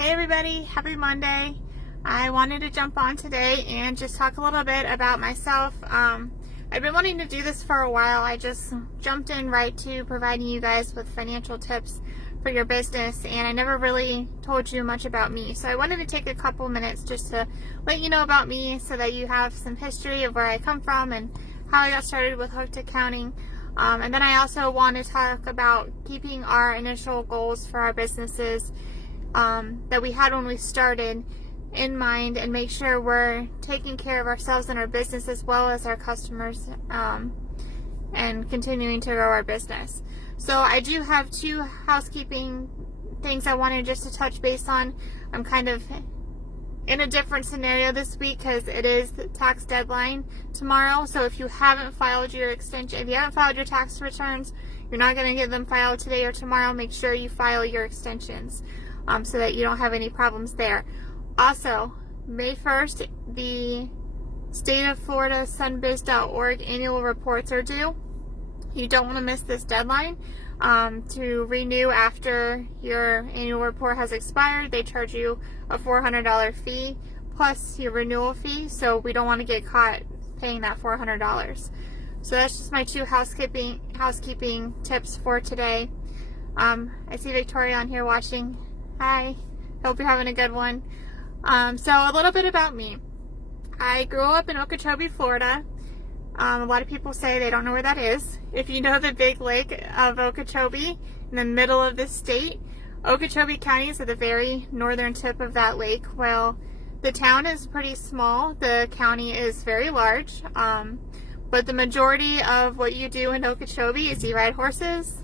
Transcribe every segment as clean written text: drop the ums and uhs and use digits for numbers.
Hey everybody, happy Monday. I wanted to jump on today and just talk a little bit about myself. I've been wanting to do this for a while. I just jumped in right to providing you guys with financial tips for your business, and I never really told you much about me. So I wanted to take a couple minutes just to let you know about me so that you have some history of where I come from and how I got started with Hooked Accounting. And then I also want to talk about keeping our initial goals for our businesses that we had when we started in mind, and make sure we're taking care of ourselves and our business as well as our customers, and continuing to grow our business. So I do have two housekeeping things I wanted just to touch base on. I'm kind of in a different scenario this week because it is the tax deadline tomorrow. So if you haven't filed your extension, if you haven't filed your tax returns, you're not going to get them filed today or tomorrow. Make sure you file your extensions so that you don't have any problems there. Also, May 1st, the State of Florida sunbiz.org annual reports are due. You don't want to miss this deadline. To renew after your annual report has expired, they charge you a $400 fee plus your renewal fee, so we don't want to get caught paying that $400. So that's just my two housekeeping tips for today. I see Victoria on here watching. Hi, hope you're having a good one. So a little bit about me. I grew up in Okeechobee, Florida. A lot of people say they don't know where that is. If you know the big lake of Okeechobee in the middle of the state, Okeechobee County is at the very northern tip of that lake. Well, the town is pretty small. The county is very large. But the majority of what you do in Okeechobee is you ride horses,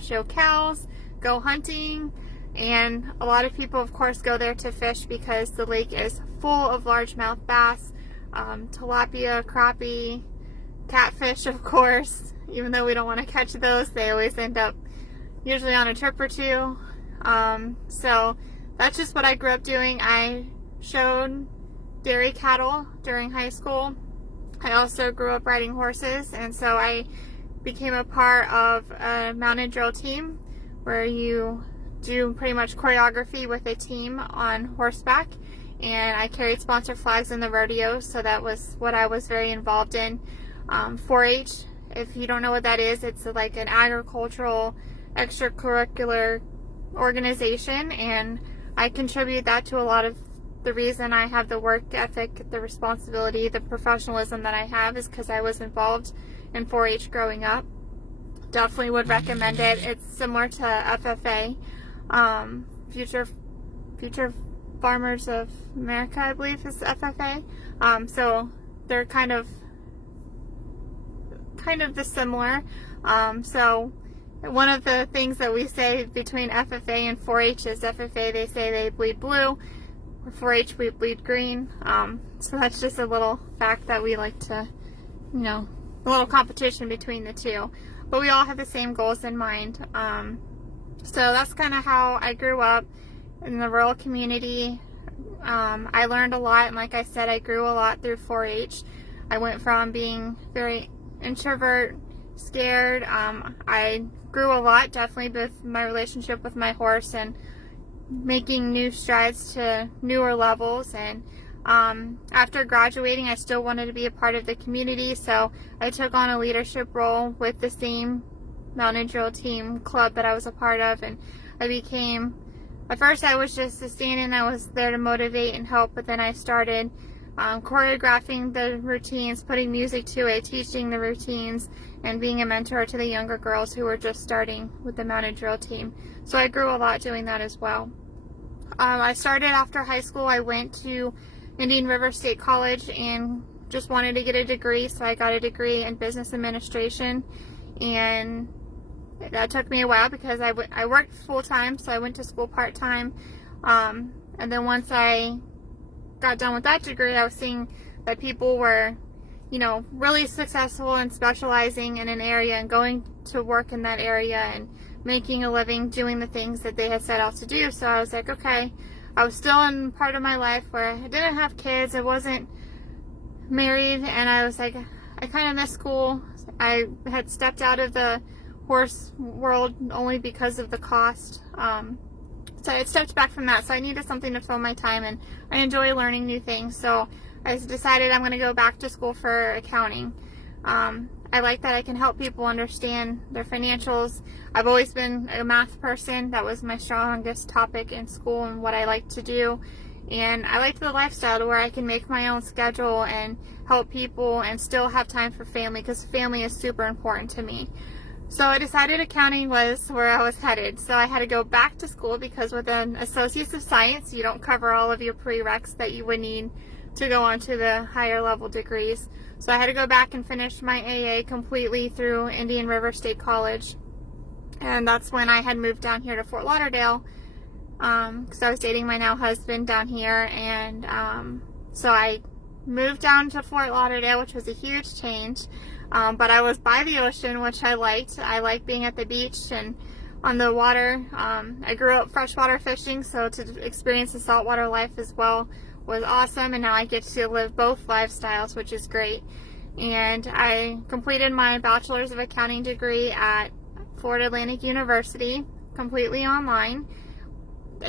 show cows, go hunting, and a lot of people, of course, go there to fish because the lake is full of largemouth bass, tilapia, crappie, catfish, of course. Even though we don't want to catch those, they always end up usually on a trip or two. So that's just what I grew up doing. I showed dairy cattle during high school. I also grew up riding horses, and so I became a part of a mounted drill team where you do pretty much choreography with a team on horseback, and I carried sponsor flags in the rodeo, so that was what I was very involved in. 4-H, if you don't know what that is, it's like an agricultural extracurricular organization, and I contribute that to a lot of the reason I have the work ethic, the responsibility, the professionalism that I have is because I was involved in 4-H growing up. Definitely would recommend it. It's similar to FFA, Future Farmers of America, I believe is FFA. So they're kind of the similar. So one of the things that we say between FFA and 4-H is FFA, they say they bleed blue, or 4-H we bleed green. So that's just a little fact that we like to, a little competition between the two. But we all have the same goals in mind. So that's kind of how I grew up in the rural community. I learned a lot, and like I said, I grew a lot through 4-H. I went from being very introvert, scared. I grew a lot, definitely, with my relationship with my horse and making new strides to newer levels. And after graduating, I still wanted to be a part of the community, so I took on a leadership role with the same mounted drill team club that I was a part of, and at first I was just a stand-in. I was there to motivate and help, but then I started choreographing the routines, putting music to it, teaching the routines, and being a mentor to the younger girls who were just starting with the mounted drill team. So I grew a lot doing that as well. I started after high school. I went to Indian River State College and just wanted to get a degree, so I got a degree in business administration, and that took me a while because I worked full-time, so I went to school part-time, and then once I got done with that degree, I was seeing that people were, really successful and specializing in an area and going to work in that area and making a living doing the things that they had set out to do. So I was like, okay, I was still in part of my life where I didn't have kids, I wasn't married, and I was like, I kind of missed school. I had stepped out of the horse world only because of the cost. So I stepped back from that. So I needed something to fill my time, and I enjoy learning new things. So I decided I'm going to go back to school for accounting. I like that I can help people understand their financials. I've always been a math person. That was my strongest topic in school and what I like to do. And I like the lifestyle to where I can make my own schedule and help people and still have time for family, because family is super important to me. So I decided accounting was where I was headed. So I had to go back to school, because with an Associates of Science, you don't cover all of your prereqs that you would need to go on to the higher level degrees. So I had to go back and finish my AA completely through Indian River State College. And that's when I had moved down here to Fort Lauderdale, because I was dating my now husband down here. And so I moved down to Fort Lauderdale, which was a huge change. But I was by the ocean, which I liked. I like being at the beach and on the water. I grew up freshwater fishing, so to experience the saltwater life as well was awesome. And now I get to live both lifestyles, which is great. And I completed my Bachelor's of Accounting degree at Florida Atlantic University, completely online.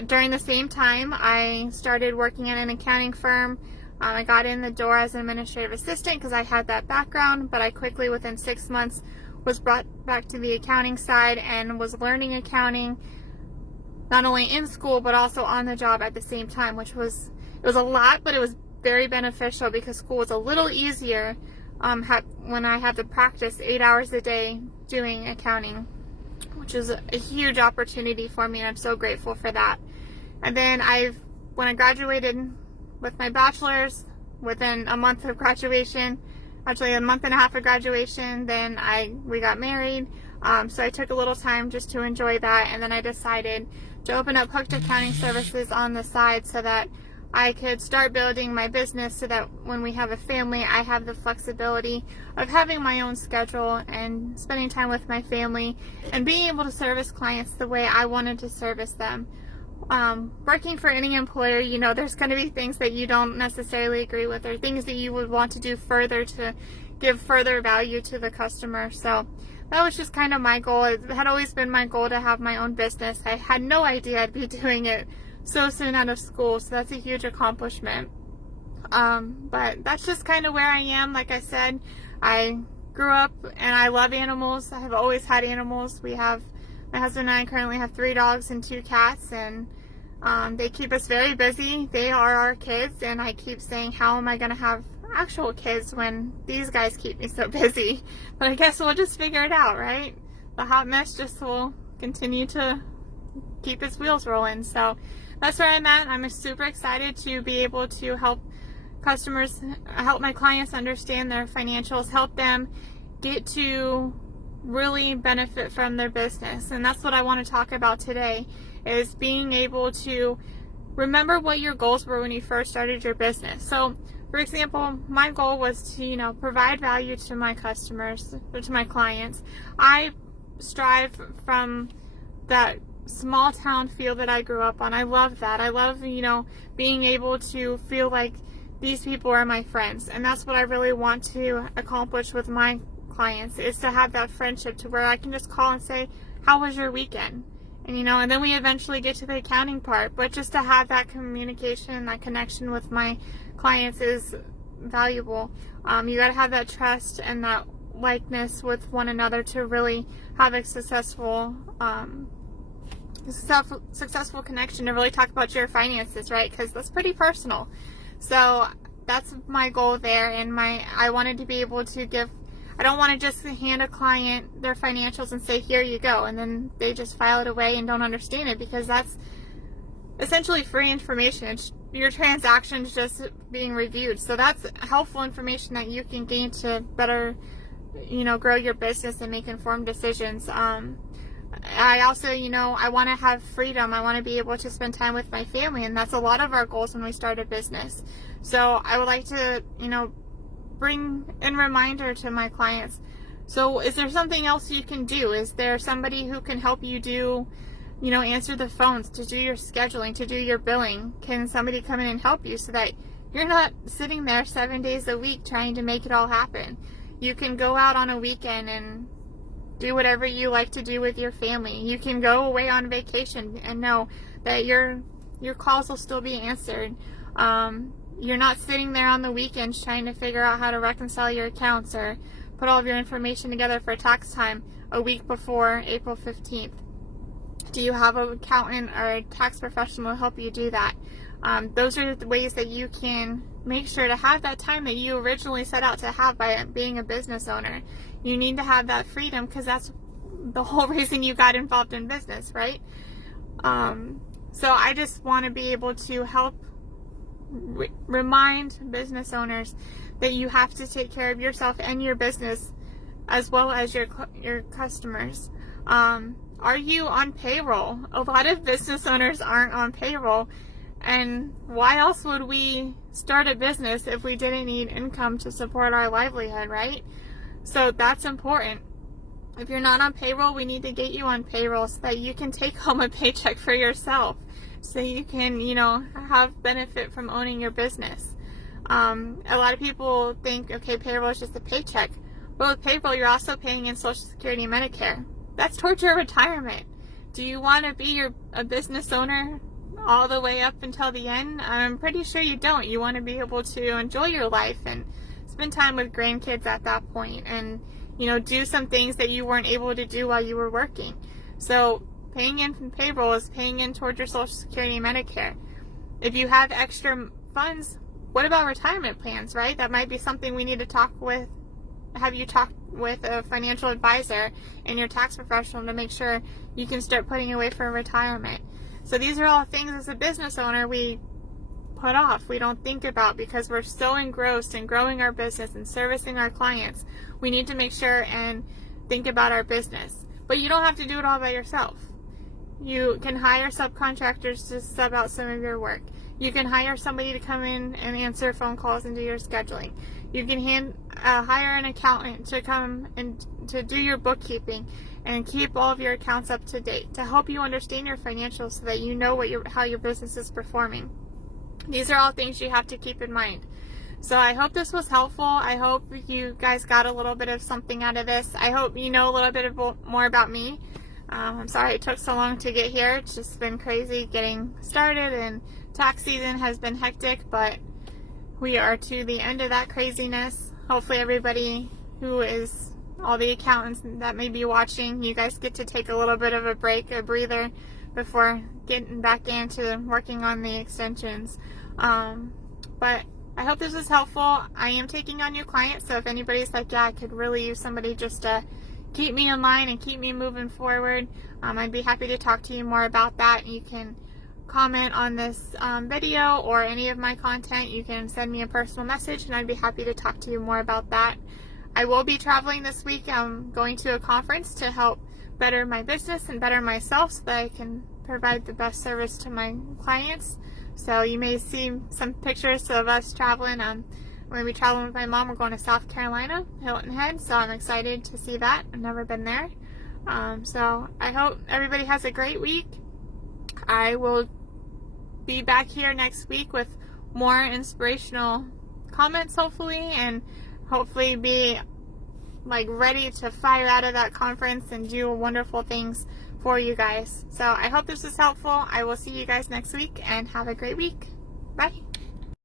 During the same time, I started working at an accounting firm. I got in the door as an administrative assistant because I had that background, but I quickly, within 6 months, was brought back to the accounting side and was learning accounting, not only in school but also on the job at the same time, which was, it was a lot, but it was very beneficial because school was a little easier when I had to practice 8 hours a day doing accounting, which is a huge opportunity for me, and I'm so grateful for that. And then when I graduated with my bachelor's, within a month of graduation, actually a month and a half of graduation, then we got married. So I took a little time just to enjoy that, and then I decided to open up Hooked Accounting Services on the side so that I could start building my business, so that when we have a family, I have the flexibility of having my own schedule and spending time with my family and being able to service clients the way I wanted to service them. Working for any employer, you know, there's going to be things that you don't necessarily agree with, or things that you would want to do further to give further value to the customer. So that was just kind of my goal. It had always been my goal to have my own business. I had no idea I'd be doing it so soon out of school, so that's a huge accomplishment. But that's just kind of where I am. Like I said, I grew up and I love animals. I have always had animals. My husband and I currently have 3 dogs and 2 cats, and they keep us very busy. They are our kids, and I keep saying, how am I going to have actual kids when these guys keep me so busy? But I guess we'll just figure it out, right? The hot mess just will continue to keep its wheels rolling. So that's where I'm at. I'm super excited to be able to help my clients understand their financials, help them get to really benefit from their business. And that's what I want to talk about today, is being able to remember what your goals were when you first started your business. So for example, my goal was to, provide value to my customers, or to my clients. I strive from that small town feel that I grew up on. I love that. I love, being able to feel like these people are my friends. And that's what I really want to accomplish with my clients, is to have that friendship to where I can just call and say, how was your weekend? And then we eventually get to the accounting part, but just to have that communication, that connection with my clients is valuable. You got to have that trust and that likeness with one another to really have a successful connection, to really talk about your finances, right? Because that's pretty personal. So that's my goal there, and I wanted to be able to give. I don't want to just hand a client their financials and say, here you go, and then they just file it away and don't understand it, because that's essentially free information. It's your transactions just being reviewed. So that's helpful information that you can gain to better, grow your business and make informed decisions. I also, I want to have freedom. I want to be able to spend time with my family, and that's a lot of our goals when we start a business. So I would like to, bring in reminder to my clients. So is there something else you can do? Is there somebody who can help you do, answer the phones, to do your scheduling, to do your billing? Can somebody come in and help you so that you're not sitting there 7 days a week trying to make it all happen? You can go out on a weekend and do whatever you like to do with your family. You can go away on vacation and know that your calls will still be answered. You're not sitting there on the weekends trying to figure out how to reconcile your accounts or put all of your information together for tax time a week before April 15th. Do you have an accountant or a tax professional to help you do that? Those are the ways that you can make sure to have that time that you originally set out to have by being a business owner. You need to have that freedom because that's the whole reason you got involved in business, right? So I just want to be able to help remind business owners that you have to take care of yourself and your business as well as your customers. Are you on payroll? A lot of business owners aren't on payroll, and why else would we start a business if we didn't need income to support our livelihood, right? So that's important. If you're not on payroll, we need to get you on payroll so that you can take home a paycheck for yourself, so you can, have benefit from owning your business. A lot of people think, okay, payroll is just a paycheck. But with payroll, you're also paying in Social Security and Medicare. That's towards your retirement. Do you want to be a business owner all the way up until the end? I'm pretty sure you don't. You want to be able to enjoy your life and spend time with grandkids at that point and, do some things that you weren't able to do while you were working. So paying in from payroll is paying in towards your Social Security and Medicare. If you have extra funds, what about retirement plans, right? That might be something we need to have you talk with a financial advisor and your tax professional to make sure you can start putting away for retirement. So these are all things as a business owner we put off, we don't think about because we're so engrossed in growing our business and servicing our clients. We need to make sure and think about our business. But you don't have to do it all by yourself. You can hire subcontractors to sub out some of your work. You can hire somebody to come in and answer phone calls and do your scheduling. You can hire an accountant to come and to do your bookkeeping and keep all of your accounts up to date to help you understand your financials so that you know how your business is performing. These are all things you have to keep in mind. So I hope this was helpful. I hope you guys got a little bit of something out of this. I hope you know a little bit more about me. I'm sorry it took so long to get here. It's just been crazy getting started, and tax season has been hectic, but we are to the end of that craziness. Hopefully everybody who is, all the accountants that may be watching, you guys get to take a little bit of a break, a breather, before getting back into working on the extensions. But I hope this was helpful. I am taking on new clients, so if anybody's like, yeah, I could really use somebody just to keep me in line and keep me moving forward, I'd be happy to talk to you more about that. You can comment on this video or any of my content. You can send me a personal message and I'd be happy to talk to you more about that. I will be traveling this week. I'm going to a conference to help better my business and better myself so that I can provide the best service to my clients. So you may see some pictures of us traveling. I'm going to be traveling with my mom. We're going to South Carolina, Hilton Head, so I'm excited to see that. I've never been there. So I hope everybody has a great week. I will be back here next week with more inspirational comments, hopefully, and hopefully be ready to fire out of that conference and do wonderful things for you guys. So I hope this was helpful. I will see you guys next week and have a great week. Bye.